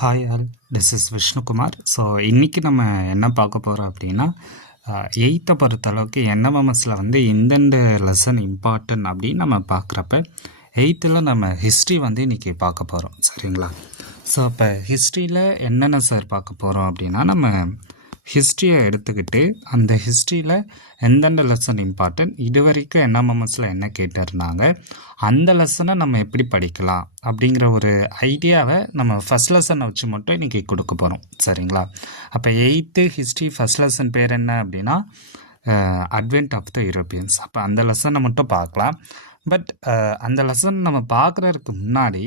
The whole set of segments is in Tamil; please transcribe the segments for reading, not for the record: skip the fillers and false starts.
Hi all, this is Vishnukumar. So இன்றைக்கி நம்ம என்ன பார்க்க போகிறோம் அப்படின்னா, எயித்தை பொறுத்தளவுக்கு என்எம்எம்எஸில் வந்து இந்தெந்த லெசன் இம்பார்ட்டன்ட் அப்படின்னு நம்ம பார்க்குறப்ப, எயித்தில் நம்ம ஹிஸ்ட்ரி வந்து இன்றைக்கி பார்க்க போகிறோம். சரிங்களா? ஸோ அப்போ ஹிஸ்ட்ரியில் என்னென்ன சார் பார்க்க போகிறோம் அப்படின்னா, நம்ம ஹிஸ்ட்ரியை எடுத்துக்கிட்டு அந்த ஹிஸ்ட்ரியில் எந்தெந்த லெசன் இம்பார்ட்டன்ட், இது வரைக்கும் என்எம்எம்எஸில் என்ன கேட்டிருந்தாங்க, அந்த லெசனை நம்ம எப்படி படிக்கலாம் அப்படிங்கிற ஒரு ஐடியாவை நம்ம ஃபஸ்ட் லெசனை வச்சு மட்டும் இன்றைக்கி கொடுக்க போகிறோம். சரிங்களா? அப்போ எயித்து ஹிஸ்ட்ரி ஃபஸ்ட் லெசன் பேர் என்ன அப்படின்னா அட்வென்ட் ஆஃப் த யூரோப்பியன்ஸ். அப்போ அந்த லெசனை மட்டும் பார்க்கலாம். பட் அந்த லெசன் நம்ம பார்க்குறதுக்கு முன்னாடி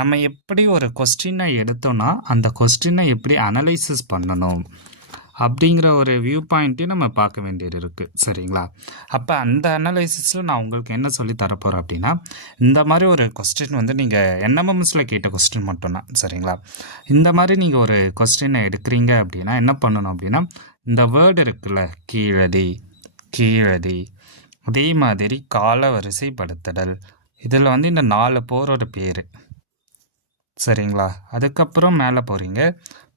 நம்ம எப்படி ஒரு கொஸ்டினை எடுத்தோன்னா அந்த கொஸ்டினை எப்படி அனலைசிஸ் பண்ணணும் அப்படிங்கிற ஒரு வியூ பாயிண்ட்டையும் நம்ம பார்க்க வேண்டியது இருக்குது. சரிங்களா? அப்போ அந்த அனலைசிஸில் நான் உங்களுக்கு என்ன சொல்லி தரப்போகிறேன் அப்படின்னா, இந்த மாதிரி ஒரு கொஸ்டின் வந்து நீங்கள் என்எம்எம்எஸில் கேட்ட கொஸ்டின் மட்டும்தான். சரிங்களா? இந்த மாதிரி நீங்கள் ஒரு கொஸ்டினை எடுக்கிறீங்க அப்படின்னா என்ன பண்ணணும் அப்படின்னா, இந்த வேர்டு இருக்குல்ல, கீழடி கீழடி, அதே மாதிரி கால வரிசைப்படுத்துதல், இதில் வந்து இந்த 4 போரோட பேர். சரிங்களா? அதுக்கப்புறம் மேலே போகிறீங்க,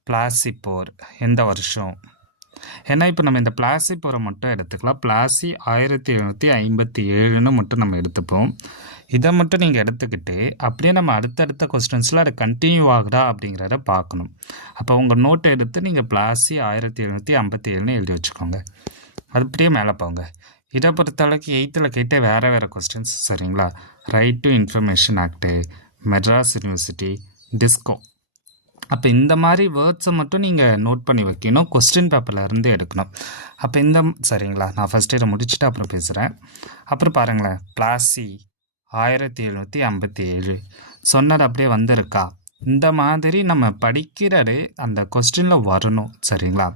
பிளாசி போர் எந்த வருஷம். ஏன்னா இப்போ நம்ம இந்த பிளாசி போரை மட்டும் எடுத்துக்கலாம். பிளாசி 1757ன்னு மட்டும் நம்ம எடுத்துப்போம். இதை மட்டும் நீங்கள் எடுத்துக்கிட்டு அப்படியே நம்ம அடுத்தடுத்த கொஸ்டின்ஸில் அது கண்டினியூ ஆகுதா அப்படிங்கிறத பார்க்கணும். அப்போ உங்கள் நோட்டை எடுத்து நீங்கள் பிளாசி 1757ன்னு எழுதி வச்சுக்கோங்க. அது அப்படியே மேலே போங்க. இதை பொறுத்தளவுக்கு எயித்தில் கேட்ட வேறு கொஸ்டின்ஸ். சரிங்களா? Right to information act, Madras university, disco. அப்போ இந்த மாதிரி வேர்ட்ஸை மட்டும் நீங்கள் நோட் பண்ணி வைக்கணும், கொஸ்டின் பேப்பர்லேருந்து எடுக்கணும். அப்போ சரிங்களா, நான் ஃபஸ்ட் இயரை முடிச்சுட்டு அப்புறம் பேசுகிறேன். அப்புறம் பாருங்களேன், பிளாசி 1757 சொன்னது அப்படியே வந்திருக்கா? இந்த மாதிரி நம்ம படிக்கிறது அந்த கொஸ்டினில் வரணும். சரிங்களா?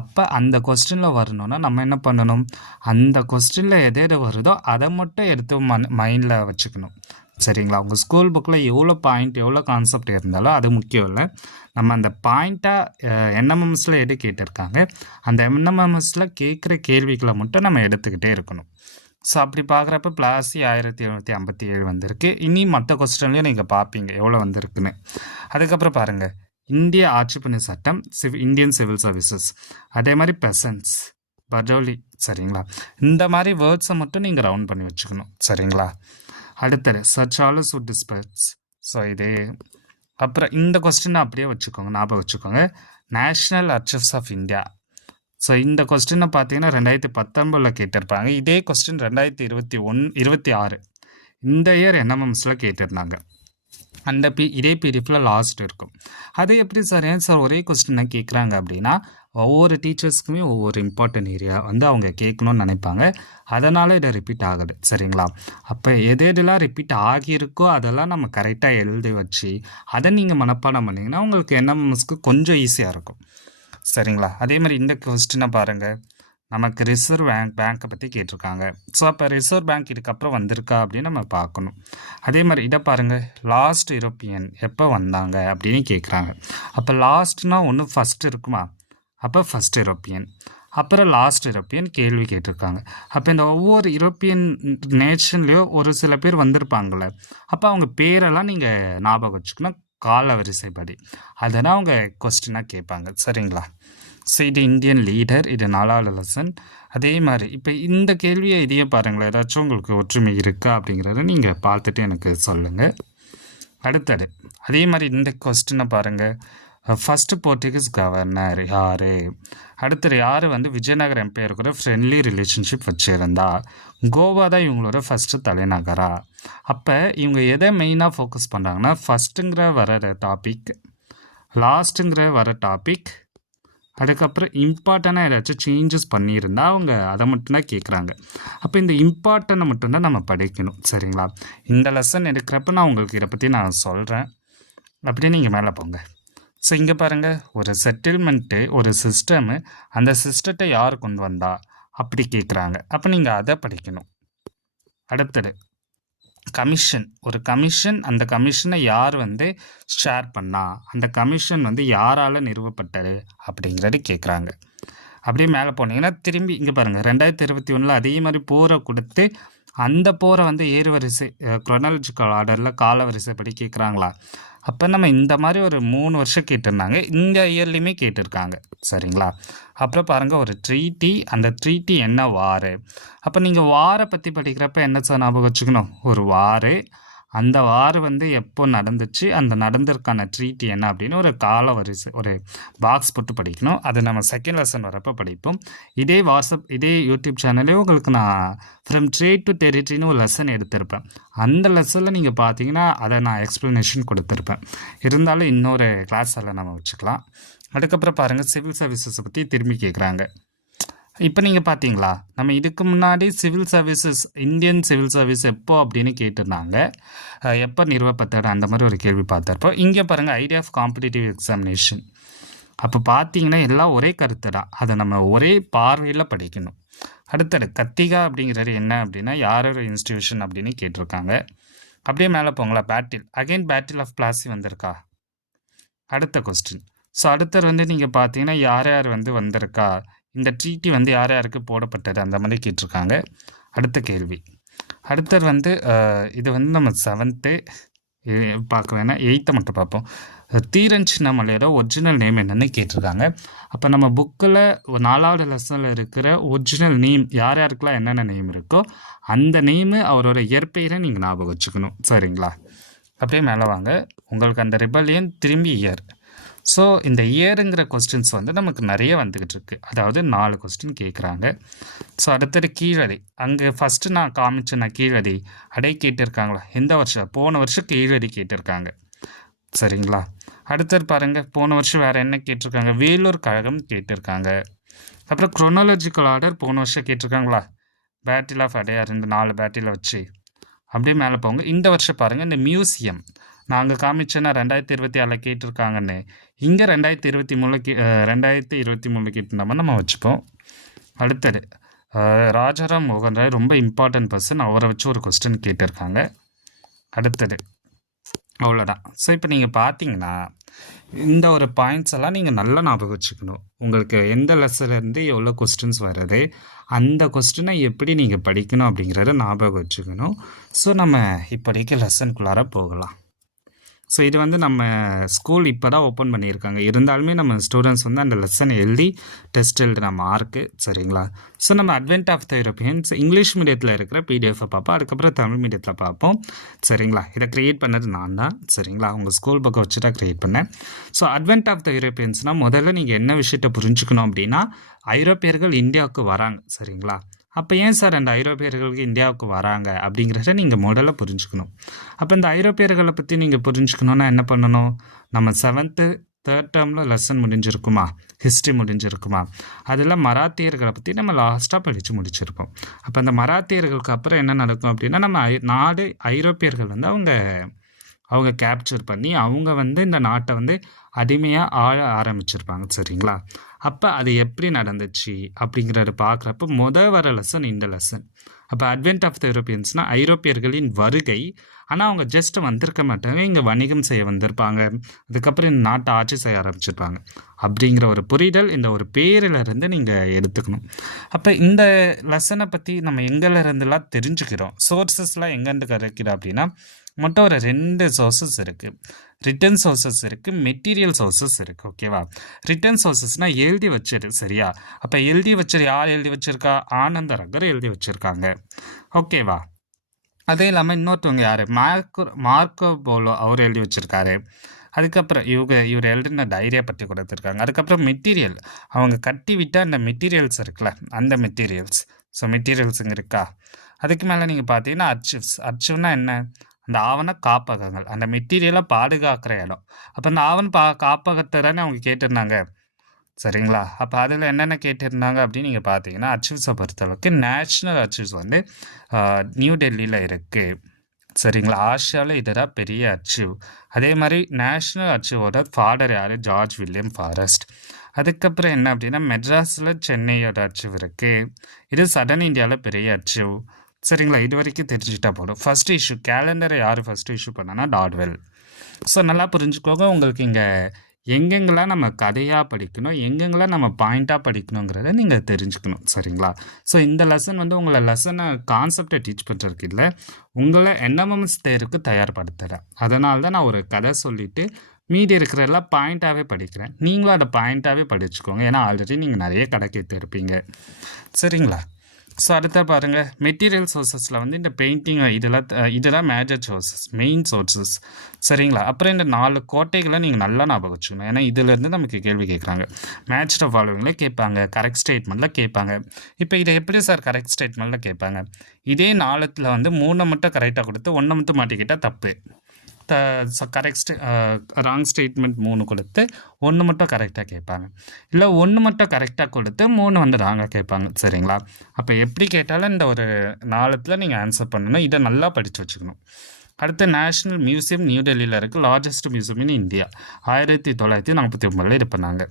அப்போ அந்த கொஸ்டினில் வரணும்னா நம்ம என்ன பண்ணணும், அந்த கொஸ்டினில் எது வருதோ அதை மட்டும் எடுத்து மைண்டில் வச்சுக்கணும். சரிங்களா? உங்கள் ஸ்கூல் புக்கில் எவ்வளோ பாயிண்ட் எவ்வளோ கான்செப்ட் இருந்தாலும் அது முக்கியம் இல்லை. நம்ம அந்த பாயிண்ட்டாக என்எம்எம்எஸில் எது கேட்டிருக்காங்க, அந்த என்எம்எம்எஸில் கேட்குற கேள்விகளை மட்டும் நம்ம எடுத்துக்கிட்டே இருக்கணும். ஸோ அப்படி பார்க்குறப்ப பிளாசி 1757 வந்திருக்கு. இனி மற்ற கொஸ்டின்லையும் நீங்கள் பார்ப்பீங்க எவ்வளோ வந்திருக்குன்னு. அதுக்கப்புறம் பாருங்கள், இந்திய ஆட்சிப்பணி சட்டம், இந்தியன் சிவில் சர்வீசஸ், அதே மாதிரி பெசன்ஸ், படோலி. சரிங்களா? இந்த மாதிரி வேர்ட்ஸை மட்டும் நீங்கள் ரவுண்ட் பண்ணி வச்சுக்கணும். சரிங்களா? அடுத்தது sir Charles Wood despatch. So இதே அப்புறம் இந்த கொஸ்டினை அப்படியே வச்சுக்கோங்க, ஞாபகம் வச்சுக்கோங்க, national archives of India. So இந்த கொஸ்டினை பார்த்தீங்கன்னா 2019 கேட்டிருப்பாங்க. இதே கொஸ்டின் 2026 இந்த இயர் என்எம்எம்ஸில் கேட்டிருந்தாங்க. அந்த இதே பிடிஎஃபில் லாஸ்ட் இருக்கும். அது எப்படி சார், ஏன் சார் ஒரே கொஸ்டினை கேட்குறாங்க அப்படின்னா, ஒவ்வொரு டீச்சர்ஸ்க்குமே ஒவ்வொரு இம்பார்ட்டன்ட் ஏரியா வந்து அவங்க கேட்கணும்னு நினைப்பாங்க. அதனால் இதை ரிப்பீட் ஆகுது. சரிங்களா? அப்போ எது எதெல்லாம் ரிப்பீட் ஆகியிருக்கோ அதெல்லாம் நம்ம கரெக்டாக எழுதி வச்சு அதை நீங்கள் மனப்பாடம் பண்ணிங்கன்னா உங்களுக்கு என்எம்எம்எஸ்க்கு கொஞ்சம் ஈஸியாக இருக்கும். சரிங்களா? அதே மாதிரி இந்த கொஸ்டினை பாருங்கள், நமக்கு ரிசர்வ் பேங்க்கை பற்றி கேட்டிருக்காங்க. ஸோ அப்போ ரிசர்வ் பேங்க் இதுக்கப்புறம் வந்திருக்கா அப்படின்னு நம்ம பார்க்கணும். அதே மாதிரி இதை பாருங்கள், லாஸ்ட் யூரோப்பியன் எப்போ வந்தாங்க அப்படின்னு கேட்குறாங்க. அப்போ லாஸ்ட்னா ஒன்று ஃபஸ்ட் இருக்குமா, அப்போ ஃபஸ்ட் யூரோப்பியன், அப்புறம் லாஸ்ட் யூரோப்பியன் கேள்வி கேட்டிருக்காங்க. அப்போ இந்த ஒவ்வொரு யூரோப்பியன் நேஷன்லேயும் ஒரு சில பேர் வந்திருப்பாங்களே, அப்போ அவங்க பேரெல்லாம் நீங்கள் ஞாபகம் வச்சுக்கணும், கால வரிசைப்படி. அதனால் அவங்க கொஸ்டினாக கேட்பாங்க. சரிங்களா? ஸோ இது இந்தியன் லீடர், இது 4வது லெசன். அதே மாதிரி இப்போ இந்த கேள்வியை இதையே பாருங்களேன், ஏதாச்சும் உங்களுக்கு ஒற்றுமை இருக்கா அப்படிங்கிறத நீங்கள் பார்த்துட்டு எனக்கு சொல்லுங்கள். அடுத்தது அதே மாதிரி இந்த கொஸ்டினை பாருங்கள், ஃபஸ்ட்டு போர்ச்சுகீஸ் கவர்னர் யார், அடுத்தது யார் வந்து விஜயநகர் எம்பையர் கூட ஃப்ரெண்ட்லி ரிலேஷன்ஷிப் வச்சுருந்தா, கோவா தான் இவங்களோட ஃபஸ்ட்டு தலைநகரா. அப்போ இவங்க எதை மெயினாக ஃபோக்கஸ் பண்ணுறாங்கன்னா, ஃபஸ்ட்டுங்கிற வர டாபிக், லாஸ்ட்டுங்கிற வர டாபிக், அதுக்கப்புறம் இம்பார்ட்டனாக ஏதாச்சும் சேஞ்சஸ் பண்ணியிருந்தா அவங்க அதை மட்டும்தான் கேட்குறாங்க. அப்போ இந்த இம்பார்ட்டனை மட்டும்தான் நம்ம படிக்கணும். சரிங்களா? இந்த லெசன் எடுக்கிறப்ப நான் உங்களுக்கு இதை பற்றி நான் சொல்கிறேன். அப்படியே நீங்கள் மேலே போங்க. ஸோ இங்கே பாருங்கள், ஒரு செட்டில்மெண்ட்டு, ஒரு சிஸ்டமு, அந்த சிஸ்டத்தை யார் கொண்டு வந்தா அப்படி கேட்குறாங்க. அப்போ நீங்கள் அதை படிக்கணும். அடுத்தது கமிஷன், ஒரு கமிஷன், அந்த கமிஷனை யார் வந்து ஷேர் பண்ணா, அந்த கமிஷன் வந்து யாரால் நிறுவப்பட்டது அப்படிங்கிறது கேட்குறாங்க. அப்படியே மேலே போனீங்கன்னா திரும்பி இங்கே பாருங்கள், 2021 அதே மாதிரி போரை கொடுத்து அந்த போரை வந்து ஏறு வரிசை குரோனாலஜிக்கல் ஆர்டரில் கால வரிசைப்படி கேட்குறாங்களா. அப்போ நம்ம இந்த மாதிரி ஒரு 3 வருஷம் கேட்டிருந்தாங்க. இந்த இயர்லையுமே கேட்டிருக்காங்க. சரிங்களா? அப்புறம் பாருங்கள் ஒரு ட்ரீட்டி, அந்த ட்ரீட்டி என்ன வாரு. அப்போ நீங்கள் வாரை பற்றி படிக்கிறப்ப என்ன சார் ஞாபகம் வச்சுக்கணும்? ஒரு வாரு, அந்த வார் வந்து எப்போ நடந்துச்சு, அந்த நடந்ததுக்கான ட்ரீட்டி என்ன அப்படின்னு ஒரு கால வரிசை ஒரு பாக்ஸ் போட்டு படிக்கணும். அது நம்ம செகண்ட் லெசன் வரப்போ படிப்போம். இதே வாட்ஸ்அப் இதே யூடியூப் சேனலே உங்களுக்கு நான் ஃப்ரம் ட்ரேட் டு டெரிட்டரின்னு ஒரு லெசன் எடுத்திருப்பேன். அந்த லெசனில் நீங்கள் பார்த்தீங்கன்னா அதை நான் எக்ஸ்ப்ளனேஷன் கொடுத்துருப்பேன். இருந்தாலும் இன்னொரு கிளாஸ் அதில் நம்ம வச்சுக்கலாம். அதுக்கப்புறம் பாருங்கள் சிவில் சர்வீசஸை பற்றி திரும்பி கேட்குறாங்க. இப்போ நீங்கள் பார்த்தீங்களா, நம்ம இதுக்கு முன்னாடி civil services Indian civil service எப்போ அப்படின்னு கேட்டிருந்தாங்க. எப்போ நிறுவப்பட்டது அந்த மாதிரி ஒரு கேள்வி பார்த்துருப்போம். இங்கே பாருங்கள் ஐடியா ஆஃப் காம்படிட்டிவ் எக்ஸாமினேஷன். அப்போ பார்த்தீங்கன்னா எல்லாம் ஒரே கருத்து தான், அதை நம்ம ஒரே பார்வையில் படிக்கணும். அடுத்தது கத்திகா அப்படிங்கிறது என்ன அப்படின்னா யாரோட இன்ஸ்டிடியூஷன் அப்படின்னு கேட்டிருக்காங்க. அப்படியே மேலே போங்களா, battle again battle of Plassey வந்திருக்கா அடுத்த கொஸ்டின். ஸோ அடுத்தது வந்து நீங்கள் பார்த்தீங்கன்னா யார் யார் வந்து வந்திருக்கா, இந்த ட்ரீட்டி வந்து யார் யாருக்கு போடப்பட்டது அந்த மாதிரி கேட்டிருக்காங்க. அடுத்த கேள்வி. அடுத்தது வந்து இது வந்து நம்ம 7th பார்க்க வேணாம், 8th மட்டும் பார்ப்போம். தீரன் சின்னமலையோட ஒரிஜினல் நேம் என்னன்னு கேட்டிருக்காங்க. அப்போ நம்ம புக்கில் 4வது லெசனில் இருக்கிற ஒரிஜினல் நேம் யார் யாருக்கெல்லாம் என்னென்ன நேம் இருக்கோ அந்த நேமு அவரோட இயற்பெயரை நீங்கள் ஞாபகம் வச்சுக்கணும். சரிங்களா? அப்படியே மேலே வாங்க. உங்களுக்கு அந்த ரிபல்லியன் திரும்பி இயர். ஸோ இந்த இயருங்கிற கொஸ்டின்ஸ் வந்து நமக்கு நிறைய வந்துக்கிட்டு இருக்கு. அதாவது 4 கொஸ்டின் கேட்குறாங்க. ஸோ அடுத்தது கீழடி. அங்கே ஃபஸ்ட்டு நான் காமிச்சேன் கீழடி அடை கேட்டிருக்காங்களா, எந்த வருஷம்? போன வருஷம் கீழடி கேட்டிருக்காங்க. சரிங்களா? அடுத்தது பாருங்கள், போன வருஷம் வேறு என்ன கேட்டிருக்காங்க? வேலூர் கழகம் கேட்டிருக்காங்க. அப்புறம் குரோனாலஜிக்கல் ஆர்டர் போன வருஷம் கேட்டிருக்காங்களா, பேட்டில் ஆஃப் அடையார், இந்த 4 பேட்டில் வச்சு. அப்படியே மேலே போங்க. இந்த வருஷம் பாருங்கள், இந்த மியூசியம் நாங்கள் காமிச்சேன்னா 2026 கேட்டிருக்காங்கன்னு, இங்கே 2023 கேட்டிருந்தாமல் நம்ம வச்சுப்போம். அடுத்தது ராஜாராம் மோகன் ராய் ரொம்ப இம்பார்ட்டன்ட் பர்சன், அவரை வச்சு ஒரு கொஸ்டின் கேட்டிருக்காங்க. அடுத்தது அவ்வளோதான். ஸோ இப்போ நீங்கள் பார்த்தீங்கன்னா இந்த ஒரு பாயிண்ட்ஸ் எல்லாம் நீங்கள் நல்லா ஞாபகம் வச்சுக்கணும். உங்களுக்கு எந்த லெசன்லேருந்து எவ்வளோ கொஸ்டின்ஸ் வருது, அந்த கொஸ்டினை எப்படி நீங்கள் படிக்கணும் அப்படிங்கிறத ஞாபகம் வச்சுக்கணும். ஸோ நம்ம இப்போதைக்கு லெசனுக்குள்ளார போகலாம். ஸோ இது வந்து நம்ம ஸ்கூல் இப்போ தான் ஓப்பன் பண்ணியிருக்காங்க. இருந்தாலுமே நம்ம ஸ்டூடெண்ட்ஸ் வந்து அந்த லெசனை எழுதி டெஸ்ட் எழுதுகிற மார்க்கு. சரிங்களா? ஸோ நம்ம advent of the Europeans English மீடியத்தில் இருக்கிற பிடிஎஃப்பை பார்ப்போம். அதுக்கப்புறம் தமிழ் மீடியத்தில் பார்ப்போம். சரிங்களா? இதை க்ரியேட் பண்ணது நான் தான். சரிங்களா? உங்கள் ஸ்கூல் பக்கம் வச்சு தான் க்ரியேட் பண்ணேன். ஸோ அட்வென்ட் ஆஃப் த யூரோப்பியன்ஸ்னால் முதல்ல நீங்கள் என்ன விஷயத்தை புரிஞ்சுக்கணும் அப்படின்னா, ஐரோப்பியர்கள் இந்தியாவுக்கு வராங்க. சரிங்களா? அப்போ ஏன் சார் அந்த ஐரோப்பியர்களுக்கு இந்தியாவுக்கு வராங்க அப்படிங்கிறத நீங்கள் முதல்ல புரிஞ்சுக்கணும். அப்போ இந்த ஐரோப்பியர்களை பற்றி நீங்கள் புரிஞ்சுக்கணுன்னா என்ன பண்ணணும்? நம்ம 7th 3rd டேர்மில் லெசன் முடிஞ்சிருக்குமா, ஹிஸ்ட்ரி முடிஞ்சிருக்குமா, அதில் மராத்தியர்களை பற்றி நம்ம லாஸ்ட்டாக படித்து முடிச்சிருப்போம். அப்போ அந்த மராத்தியர்களுக்கு அப்புறம் என்ன நடக்கும் அப்படின்னா, நம்ம நாடு ஐரோப்பியர்கள் வந்து அவங்க கேப்சர் பண்ணி அவங்க வந்து இந்த நாட்டை வந்து அடிமையாக ஆள ஆரம்பிச்சிருப்பாங்க. சரிங்களா? அப்போ அது எப்படி நடந்துச்சு அப்படிங்கிறத பார்க்குறப்ப வர லெசன் இந்த லெசன். அப்போ அட்வென்ட் ஆஃப் த யூரோப்பியன்ஸ்னால் ஐரோப்பியர்களின் வருகை. ஆனால் அவங்க ஜஸ்ட் வந்திருக்க மாட்டாங்க, இங்கே வணிகம் செய்ய வந்திருப்பாங்க, அதுக்கப்புறம் இந்த நாட்டை ஆட்சி செய்ய ஆரம்பிச்சிருப்பாங்க அப்படிங்கிற ஒரு புரிதல் இந்த ஒரு பேரிலிருந்து நீங்கள் எடுத்துக்கணும். அப்போ இந்த லெசனை பற்றி நம்ம எங்கேருந்துலாம் தெரிஞ்சுக்கிறோம், சோர்ஸஸ்லாம் எங்கேருந்து கிடைக்கிறோம் அப்படின்னா மொத்தம் ஒரு 2 சோர்ஸஸ் இருக்குது. ரிட்டன் சோர்ஸஸ் இருக்குது, மெட்டீரியல் சோர்ஸஸ் இருக்குது. ஓகேவா? ரிட்டன் சோர்ஸஸ்னால் எழுதி வச்சிரு. சரியா? அப்போ எழுதி வச்சிரு யார் எழுதி வச்சுருக்கா? ஆனந்தரகர் எழுதி வச்சுருக்காங்க. ஓகேவா? அதே இல்லாமல் இன்னொருத்தவங்க யார்? மார்க்கோ போலோ அவர் எழுதி வச்சுருக்காரு. அதுக்கப்புறம் இவர் எழுதின டைரியை பற்றி கொடுத்துருக்காங்க. அதுக்கப்புறம் மெட்டீரியல் அவங்க கட்டி விட்ட அந்த மெட்டீரியல்ஸ் இருக்குல்ல, அந்த மெட்டீரியல்ஸ். ஸோ மெட்டீரியல்ஸ் இங்கே இருக்கா? அதுக்கு மேலே நீங்கள் பார்த்தீங்கன்னா அர்ச்சிவ்னா என்ன? அந்த ஆவண காப்பகங்கள், அந்த மெட்டீரியலை பாதுகாக்கிற இடம். அப்போ அந்த காப்பகத்தை தானே அவங்க கேட்டிருந்தாங்க. சரிங்களா? அப்போ அதில் என்னென்ன கேட்டிருந்தாங்க அப்படின்னு நீங்கள் பார்த்தீங்கன்னா, அர்ச்சிவ்ஸை பொறுத்தளவுக்கு நேஷ்னல் அர்ச்சிவ்ஸ் வந்து நியூ டெல்லியில் இருக்குது. சரிங்களா? ஆசியாவில் இதுதான் பெரிய அர்ச்சிவ். அதே மாதிரி நேஷ்னல் அர்ச்சிவோட ஃபாதர் யார்? George William forest. அதுக்கப்புறம் என்ன அப்படின்னா, மெட்ராஸில் சென்னையோட அர்ச்சிவ் இருக்குது. இது சடன் இந்தியாவில் பெரிய அர்ச்சிவ். சரிங்களா? இது வரைக்கும் தெரிஞ்சுக்கிட்டா போதும். ஃபஸ்ட் இஷ்யூ கேலண்டரை யார் ஃபஸ்ட்டு இஷ்யூ பண்ணான்னா டாட்வெல். ஸோ நல்லா புரிஞ்சுக்கோங்க. உங்களுக்கு இங்கே எங்கெங்கெல்லாம் நம்ம கதையாக படிக்கணும், எங்கெங்கெல்லாம் நம்ம பாயிண்ட்டாக படிக்கணுங்கிறத நீங்கள் தெரிஞ்சுக்கணும். சரிங்களா? ஸோ இந்த லெசன் வந்து உங்களை லெசனை கான்செப்டை டீச் பண்ணுறதுக்கு இல்லை, உங்களை என்எம்எம்எஸ் தேர்வுக்கு தயார்படுத்துகிறேன். அதனால தான் நான் ஒரு கதை சொல்லிவிட்டு மீதி இருக்கிற எல்லாம் பாயிண்ட்டாகவே படிக்கிறேன். நீங்களும் அதை பாயிண்ட்டாகவே படிச்சுக்கோங்க. ஏன்னா ஆல்ரெடி நீங்கள் நிறைய கடை கேட்டிருப்பீங்க. சரிங்களா? ஸோ அடுத்த பாருங்கள், மெட்டீரியல் சோர்ஸஸில் வந்து இந்த பெயிண்டிங் இதெல்லாம் மேஜர் சோர்ஸஸ், மெயின் சோர்ஸஸ். சரிங்களா? அப்புறம் இந்த 4 கோட்டைகளை நீங்கள் நல்லா ஞாபகம் வச்சுக்கணும். ஏன்னா இதிலேருந்து நமக்கு கேள்வி கேட்குறாங்க. மேட்ச் த ஃபாலோவிங்கில் கேட்பாங்க, கரெக்ட் ஸ்டேட்மெண்ட்டில் கேட்பாங்க. இப்போ இதை எப்படி சார் கரெக்ட் ஸ்டேட்மெண்ட்டில் கேட்பாங்க? இதே 4ல் வந்து 3 மட்டும் கரெக்டாக கொடுத்து 1 மட்டும் மாட்டிக்கிட்டால் தப்பு. கரெக்ட் ராங் ஸ்டேட்மெண்ட் 3 கொடுத்து 1 மட்டும் கரெக்டாக கேட்பாங்க. இல்லை 1 மட்டும் கரெக்டாக கொடுத்து 3 வந்து ராங்காக கேட்பாங்க. சரிங்களா? அப்போ எப்படி கேட்டாலும் இந்த ஒரு 4ல் நீங்கள் ஆன்சர் பண்ணணும். இதை நல்லா படித்து வச்சுக்கணும். அடுத்து நேஷ்னல் மியூசியம் நியூ டெல்லியில் இருக்குது, லார்ஜஸ்ட் மியூசியம் இன் இந்தியா. 1949 இது பண்ணாங்க.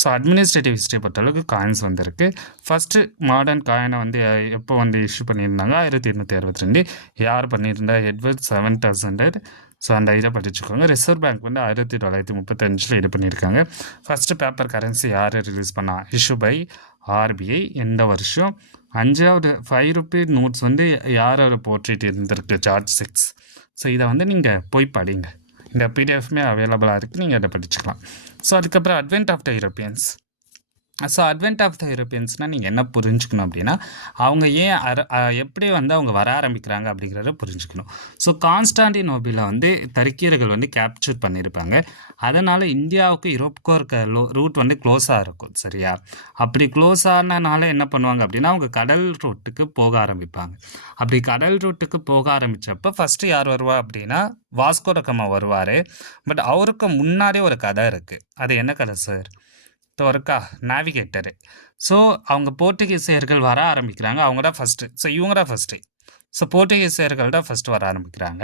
ஸோ அட்மினிஸ்ட்ரேட்டிவ் ஹிஸ்ட்ரி பொறுத்தளவுக்கு காயின்ஸ் வந்துருக்கு. ஃபஸ்ட்டு மாடர்ன் காயினை வந்து எப்போ வந்து இஷ்யூ பண்ணியிருந்தாங்க? 1862. யார் பண்ணியிருந்தா? Edward 7th. ஸோ அந்த இதை படிச்சுக்கோங்க. ரிசர்வ் பேங்க் வந்து 1935 இது பண்ணியிருக்காங்க. ஃபஸ்ட்டு பேப்பர் கரன்சி யார் ரிலீஸ் பண்ணா? Issue by RBI. எந்த வருஷம்? 5வது 5 ரூபீ நோட்ஸ் வந்து யாரோட போர்ட்ரேட் இருந்திருக்கு? ஜார்ஜ் 6. ஸோ இதை வந்து நீங்கள் போய் படிங்க. இந்த பிடிஎஃப்மே அவைலபிளாக இருக்குது, நீங்கள் அதை படிச்சுக்கலாம். ஸோ அதுக்கப்புறம் advent of the Europeans. So advent of the யூரோப்பியன்ஸ்னால் நீங்கள் என்ன புரிஞ்சுக்கணும் அப்படின்னா, அவங்க ஏன் எப்படி வந்து அவங்க வர ஆரம்பிக்கிறாங்க அப்படிங்கிறத புரிஞ்சுக்கணும். ஸோ கான்ஸ்டாண்டினோபிளில் வந்து தர்க்கீயர்கள் வந்து கேப்சர் பண்ணியிருப்பாங்க. அதனால் இந்தியாவுக்கு யூரோப்கோ இருக்க ரூட் வந்து க்ளோஸாக இருக்கும். சரியா? அப்படி க்ளோஸ் ஆனனால என்ன பண்ணுவாங்க அப்படின்னா, அவங்க கடல் ரூட்டுக்கு போக ஆரம்பிப்பாங்க. அப்படி கடல் ரூட்டுக்கு போக ஆரம்பித்தப்போ ஃபஸ்ட்டு யார் வருவா அப்படின்னா, வாஸ்கோ ட காமா வருவார். பட் அவருக்கு முன்னாடி ஒரு கதை இருக்குது. அது என்ன கதை சார்? இருக்கா? நேவிகேட்டரு. ஸோ அவங்க போர்ச்சுகீசியர்கள் வர ஆரம்பிக்கிறாங்க. அவங்க தான் ஃபஸ்ட்டு. ஸோ இவங்க தான் ஃபஸ்ட்டு. ஸோ போர்ச்சுகீசியர்கள் தான் ஃபஸ்ட்டு வர ஆரம்பிக்கிறாங்க.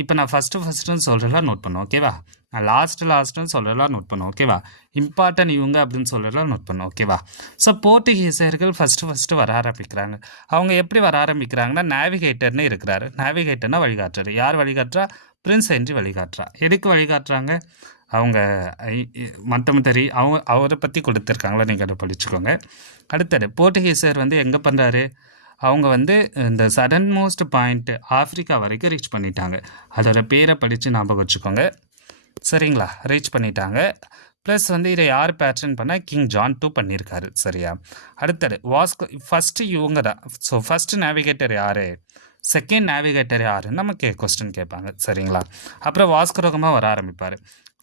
இப்போ நான் ஃபஸ்ட்டுன்னு சொல்கிறலாம் நோட் பண்ணும். ஓகேவா? நான் லாஸ்ட்டுன்னு சொல்கிறலாம் நோட் பண்ணும். ஓகேவா? இம்பார்ட்டன்ட் இவங்க அப்படின்னு சொல்கிறலாம் நோட் பண்ணும். ஓகேவா? ஸோ போர்ச்சுகீசியர்கள் ஃபஸ்ட்டு வர ஆரம்பிக்கிறாங்க. அவங்க எப்படி வர ஆரம்பிக்கிறாங்கன்னா, நேவிகேட்டர்னு இருக்கிறாரு. நேவிகேட்டர்னா வழிகாட்டுறாரு. யார் வழிகாட்டுறா? Prince Henry வழிகாட்டுறா. எதுக்கு வழிகாட்டுறாங்க? அவங்க மற்றமத்தரி அவரை பற்றி கொடுத்துருக்காங்களா, நீங்கள் அதை படிச்சுக்கோங்க. அடுத்தது போர்ச்சுகீசியர் வந்து எங்கே பண்ணுறாரு? அவங்க வந்து இந்த சடன் மோஸ்ட் பாயிண்ட் ஆஃப்ரிக்கா வரைக்கும் ரீச் பண்ணிட்டாங்க. அதோட பேரை படித்து ஞாபகம் வச்சுக்கோங்க. சரிங்களா? ரீச் பண்ணிட்டாங்க. ப்ளஸ் வந்து இதை யார் பேட்டர்ன் பண்ணால் கிங் ஜான் 2 பண்ணியிருக்காரு. சரியா? அடுத்தது வாஸ்கோ. ஃபஸ்ட்டு இவங்க தான். ஸோ ஃபஸ்ட்டு நேவிகேட்டர் யார்? செகண்ட் நேவிகேட்டர் யாருன்னு நமக்கு கொஸ்டின் கேட்பாங்க. சரிங்களா? அப்புறம் வாஸ்கோ ட காமா வர ஆரம்பிப்பார்.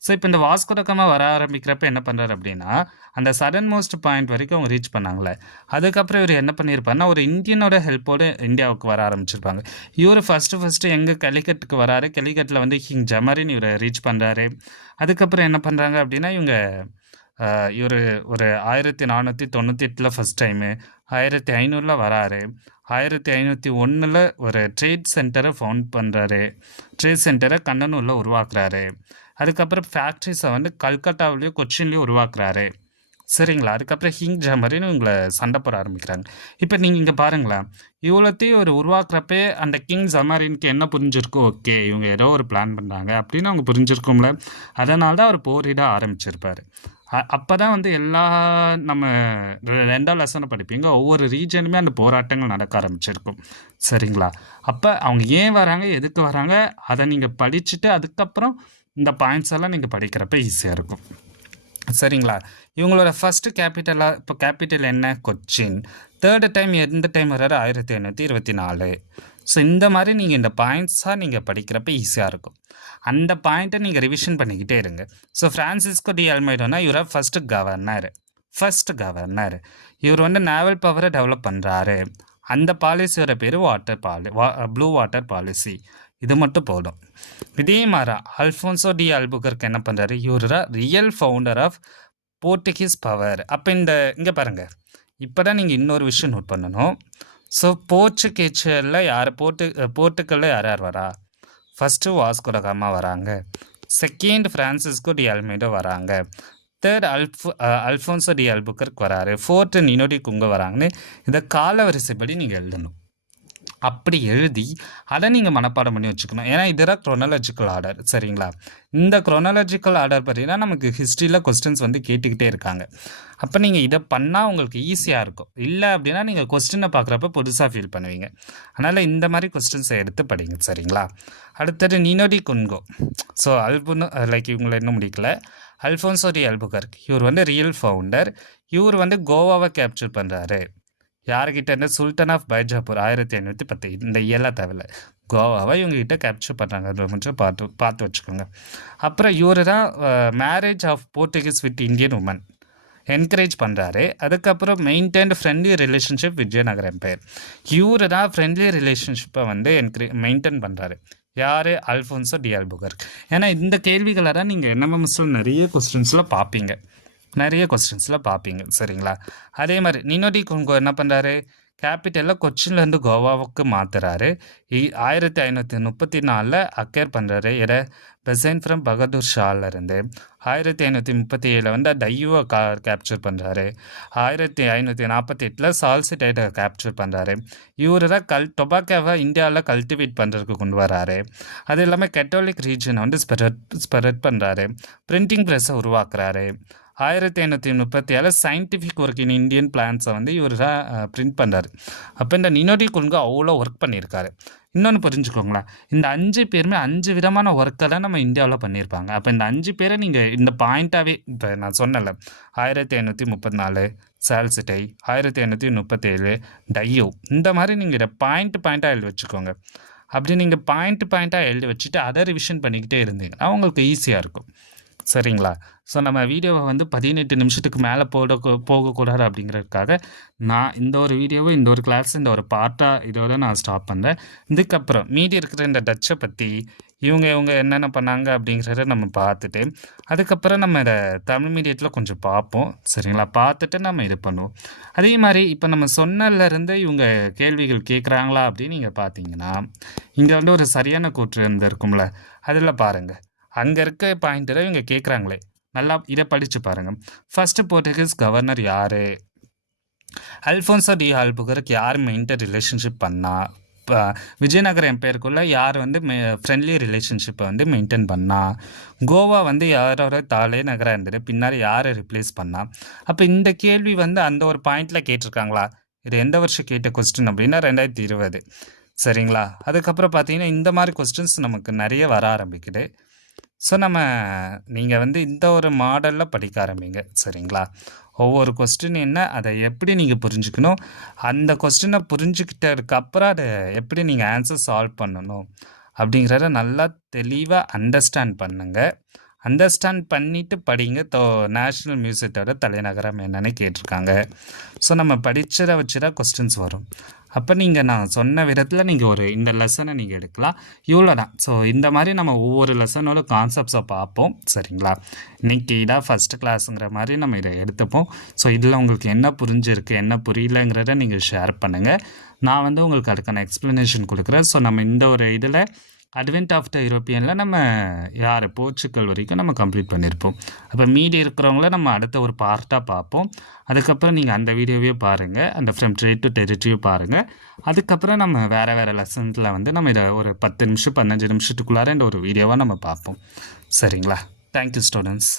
ஸோ இப்போ இந்த வாஸ்கோ ட காமா வர ஆரம்பிக்கிறப்ப என்ன பண்ணுறாரு அப்படின்னா, அந்த சடன் மோஸ்ட் பாயிண்ட் வரைக்கும் அவங்க ரீச் பண்ணாங்களே, அதுக்கப்புறம் இவர் என்ன பண்ணியிருப்பாருன்னா, ஒரு இந்தியனோட ஹெல்ப்போடு இந்தியாவுக்கு வர ஆரம்பிச்சிருப்பாங்க. இவர் ஃபஸ்ட்டு எங்கே கலிகட்டுக்கு வராரு. கலிகட்டில் வந்து கிங் ஜமரின் இவரை ரீச் பண்ணுறாரு. அதுக்கப்புறம் என்ன பண்ணுறாங்க அப்படின்னா, இவர் ஒரு 1498 ஃபஸ்ட் டைமு, 1500 வராரு. 1501 ஒரு ட்ரேட் சென்டரை ஃபவுண்ட் பண்ணுறாரு. ட்ரேட் சென்டரை கண்ணனூரில் உருவாக்குறாரு. அதுக்கப்புறம் ஃபேக்ட்ரிஸை வந்து கல்கட்டாவிலையும் கொச்சின்லேயும் உருவாக்குறாரு. சரிங்களா? அதுக்கப்புறம் கிங் ஜமரின்னு இவங்களை சண்டை போட ஆரம்பிக்கிறாங்க. இப்போ நீங்கள் இங்கே பாருங்களேன், இவ்வளோத்தையும் ஒரு உருவாக்குறப்பே அந்த கிங் ஜமரினுக்கு என்ன புரிஞ்சிருக்கும்? ஓகே, இவங்க ஏதோ ஒரு பிளான் பண்ணுறாங்க அப்படின்னு அவங்க புரிஞ்சிருக்கும்ல. அதனால தான் அவர் போரிட ஆரம்பிச்சிருப்பார். அப்போ தான் வந்து எல்லா நம்ம 2வது லெசனை படிப்பீங்க, ஒவ்வொரு ரீஜனுமே அந்த போராட்டங்கள் நடக்க ஆரம்பிச்சிருக்கும். சரிங்களா? அப்போ அவங்க ஏன் வராங்க, எதுக்கு வராங்க, அதை நீங்கள் படிச்சுட்டு அதுக்கப்புறம் இந்த பாயிண்ட்ஸ் எல்லாம் நீங்கள் படிக்கிறப்ப ஈஸியாக இருக்கும். சரிங்களா? இவங்களோட ஃபஸ்ட்டு இப்போ கேபிட்டல் என்ன? கொச்சின். தேர்டு டைம் எந்த டைம் வர்றாரு? 1824. ஸோ இந்த மாதிரி நீங்கள் இந்த பாயிண்ட்ஸாக நீங்கள் படிக்கிறப்ப ஈஸியாக இருக்கும். அந்த பாயிண்ட்டை நீங்கள் ரிவிஷன் பண்ணிக்கிட்டே இருங்க. ஸோ ஃப்ரான்சிஸ்கோ டி அல்மைடோனா இவரை ஃபஸ்ட்டு கவர்னர். இவர் வந்து நேவல் பவரை டெவலப் பண்ணுறாரு. அந்த பாலிசியோட பேர் ப்ளூ வாட்டர் பாலிசி. இது மட்டும் போதும். இதே மாதிரி அல்ஃபோன்சோ டி அல்புகர்க் என்ன பண்ணுறாரு? இவர் real founder of Portuguese power. அப்போ இங்கே பாருங்கள், இப்போ தான் நீங்கள் இன்னொரு விஷயம் நோட் பண்ணணும். ஸோ போர்ச்சுகீஸில் போர்ட்டுக்கலில் யார் வரா? ஃபஸ்ட்டு வாஸ்கோ ட காமா வராங்க. செகண்ட் ஃப்ரான்சிஸ்கோ டி அல்மைடோ வராங்க. தேர்ட் அல்ஃபோன்சோ டி அல்புகர்க் வராரு. ஃபோர்த்து நினோ டி குங்கோ வராங்கன்னு இந்த கால வரிசைப்படி நீங்கள் எழுதணும். அப்படி எழுதி அதை நீங்கள் மனப்பாடம் பண்ணி வச்சுக்கணும். ஏன்னா இதெல்லாம் குரோனாலஜிக்கல் ஆர்டர், சரிங்களா? இந்த குரோனாலஜிக்கல் ஆர்டர் பார்த்தீங்கன்னா நமக்கு ஹிஸ்ட்ரியில் கொஸ்டின்ஸ் வந்து கேட்டுக்கிட்டே இருக்காங்க. அப்போ நீங்கள் இதை பண்ணால் உங்களுக்கு ஈஸியாக இருக்கும். இல்லை அப்படின்னா நீங்கள் கொஸ்டினை பார்க்குறப்ப புதுசாக ஃபீல் பண்ணுவீங்க. அதனால் இந்த மாதிரி கொஸ்டின்ஸை எடுத்து படிங்க, சரிங்களா? அடுத்தது நினோடி குன்கோ. ஸோ லைக் இவங்களை இன்னும் முடிக்கல. அல்ஃபோன்சோ டி அல்புகர்க், இவர் வந்து ரியல் ஃபவுண்டர். இவர் வந்து கோவாவை கேப்சர் பண்ணுறாரு. யார்கிட்ட இருந்து? Sultan of Bijapur 1510. இந்த இயலாக தேவையில்ல, கோவாவை இவங்ககிட்ட கேப்சர் பண்ணுறாங்க. அது மட்டும் பார்த்து வச்சுக்கோங்க. அப்புறம் இவர் தான் marriage of Portuguese with Indian women encourage பண்ணுறாரு. அதுக்கப்புறம் maintained friendly relationship Vijayanagar empire. இவர் தான் ஃப்ரெண்ட்லி ரிலேஷன்ஷிப்பை வந்து மெயின்டைன் பண்ணுறாரு. யார்? Alfonso de Albuquerque. ஏன்னா இந்த கேள்விகளை தான் நீங்கள் என்எம்எம்எஸ்ல நிறைய கொஸ்டின்ஸில் பார்ப்பீங்க, சரிங்களா? அதே மாதிரி நினோடி குன்கோ என்ன பண்ணுறாரு? கேபிட்டலில் கொச்சின்லேருந்து கோவாவுக்கு மாற்றுறாரு. 1534 அக்கேர் பண்ணுறாரு. எதை? பெசைன் ஃப்ரம் பகதூர் ஷாலேருந்து. 1537 வந்து டையூவை கேப்சர் பண்ணுறாரு. 1548 சால்சிடைட்டை கேப்சர் பண்ணுறாரு. இவர் தான் டொபாக்கோவை இந்தியாவில் கல்டிவேட் பண்ணுறதுக்கு கொண்டு வராரு. அது இல்லாமல் கத்தோலிக் ரீஜனை வந்து ஸ்ப்ரெட் பண்ணுறாரு. பிரிண்டிங் ப்ரெஸ்ஸை உருவாக்குறாரு. 1537 சயின்டிஃபிக் ஒர்க் இன் இந்தியன் பிளான்ஸை வந்து இவர் தான் பிரிண்ட் பண்ணுறாரு. அப்போ இந்த நினோடி குன்கோ அவ்வளோ ஒர்க் பண்ணியிருக்காரு. இன்னொன்று புரிஞ்சுக்கோங்களேன், இந்த 5 பேருமே 5 விதமான ஒர்க்கெல்லாம் நம்ம இந்தியாவில் பண்ணியிருப்பாங்க. அப்போ இந்த 5 பேரை நீங்கள் இந்த பாயிண்ட்டாகவே, இப்போ நான் சொன்னல 1534 சால்சிட்டை, 1537 டையோ, இந்த மாதிரி நீங்கள் இதை பாயிண்ட்டாக எழுதி வச்சுக்கோங்க. அப்படி நீங்கள் பாயிண்ட்டாக எழுதி வச்சுட்டு அதை ரிவிஷன் பண்ணிக்கிட்டே இருந்தீங்கன்னா உங்களுக்கு ஈஸியாக இருக்கும், சரிங்களா? ஸோ நம்ம வீடியோவை வந்து 18 நிமிஷத்துக்கு மேலே போகக்கூடாது அப்படிங்கிறதுக்காக நான் இந்த ஒரு வீடியோவை, இந்த ஒரு கிளாஸ், இந்த ஒரு பார்ட்டாக இதோட நான் ஸ்டாப் பண்ணுறேன். இதுக்கப்புறம் மீதி இருக்கிற இந்த டச்சை பற்றி இவங்க என்னென்ன பண்ணாங்க அப்படிங்கிறத நம்ம பார்த்துட்டு அதுக்கப்புறம் நம்ம இதை தமிழ் மீடியத்தில் கொஞ்சம் பார்ப்போம், சரிங்களா? பார்த்துட்டு நம்ம இது பண்ணுவோம். அதே மாதிரி இப்போ நம்ம சொன்னதுலேருந்து இவங்க கேள்விகள் கேட்குறாங்களா அப்படின்னு நீங்கள் பார்த்தீங்கன்னா இங்கே வந்து ஒரு சரியான கூற்று இருந்திருக்கும்ல, அதில் பாருங்கள். அங்கே இருக்க பாயிண்ட்டில் இவங்க கேட்குறாங்களே, நல்லா இதை படித்து பாருங்கள். ஃபர்ஸ்ட் போர்ச்சுகீஸ் கவர்னர் யார்? அல்ஃபோன்சோ டி அல்புகர்க் யார் மெயின்டைன் ரிலேஷன்ஷிப் பண்ணா? விஜயநகர் எம்பையருக்குள்ளே யார் வந்து ஃப்ரெண்ட்லி ரிலேஷன்ஷிப்பை வந்து மெயின்டைன் பண்ணா? கோவா வந்து யாரோட தலைநகராக இருந்தது, பின்னாடி யாரை ரிப்ளேஸ் பண்ணா? அப்போ இந்த கேள்வி வந்து அந்த ஒரு பாயிண்டில் கேட்டிருக்காங்களா? இது எந்த வருஷம் கேட்ட கொஸ்டின் அப்படின்னா 2020, சரிங்களா? அதுக்கப்புறம் பார்த்தீங்கன்னா இந்த மாதிரி கொஸ்டின்ஸ் நமக்கு நிறைய வர ஆரம்பிக்குது. ஸோ நீங்கள் வந்து இந்த ஒரு மாடலில் படிக்க ஆரம்பிங்க, சரிங்களா? ஒவ்வொரு கொஸ்டின் என்ன, அதை எப்படி நீங்கள் புரிஞ்சுக்கணும், அந்த கொஸ்டினை புரிஞ்சுக்கிட்டதுக்கப்புறம் அதை எப்படி நீங்கள் ஆன்சர் சால்வ் பண்ணணும் அப்படிங்கிறத நல்லா தெளிவாக அண்டர்ஸ்டாண்ட் பண்ணுங்கள். அண்டர்ஸ்டாண்ட் பண்ணிவிட்டு படிங்க. நேஷ்னல் மியூசியத்தோட தலைநகரம் என்னன்னு கேட்டிருக்காங்க. ஸோ நம்ம படித்ததை வச்சு தான் கொஸ்டின்ஸ் வரும். அப்போ நான் சொன்ன விதத்தில் நீங்கள் இந்த லெசனை நீங்கள் எடுக்கலாம். இவ்வளோ தான். ஸோ இந்த மாதிரி நம்ம ஒவ்வொரு லெசனோட கான்செப்ட்ஸை பார்ப்போம், சரிங்களா? இன்றைக்கி இதான் ஃபஸ்ட்டு கிளாஸுங்கிற மாதிரி நம்ம இதை எடுத்துப்போம். ஸோ இதில் உங்களுக்கு என்ன புரிஞ்சிருக்கு, என்ன புரியலங்கிறத நீங்கள் ஷேர் பண்ணுங்கள். நான் வந்து உங்களுக்கு அதுக்கான எக்ஸ்ப்ளனேஷன் கொடுக்குறேன். ஸோ நம்ம இந்த ஒரு இதில் அட்வென்ட் ஆஃப் த யூரோப்பியனில் நம்ம போர்ச்சுகல் வரைக்கும் நம்ம கம்ப்ளீட் பண்ணியிருப்போம். அப்போ மீதி இருக்கிறவங்கள நம்ம அடுத்த ஒரு பார்ட்டாக பார்ப்போம். அதுக்கப்புறம் நீங்கள் அந்த வீடியோவே பாருங்கள், அந்த ஃப்ரம் ட்ரேட் டு டெரிட்டரியும் பாருங்கள். அதுக்கப்புறம் நம்ம வேறு லெசன்ஸில் வந்து நம்ம இதை ஒரு 10 நிமிஷம் 15 நிமிஷத்துக்குள்ளார இந்த ஒரு வீடியோவாக நம்ம பார்ப்போம், சரிங்களா? Thank you students.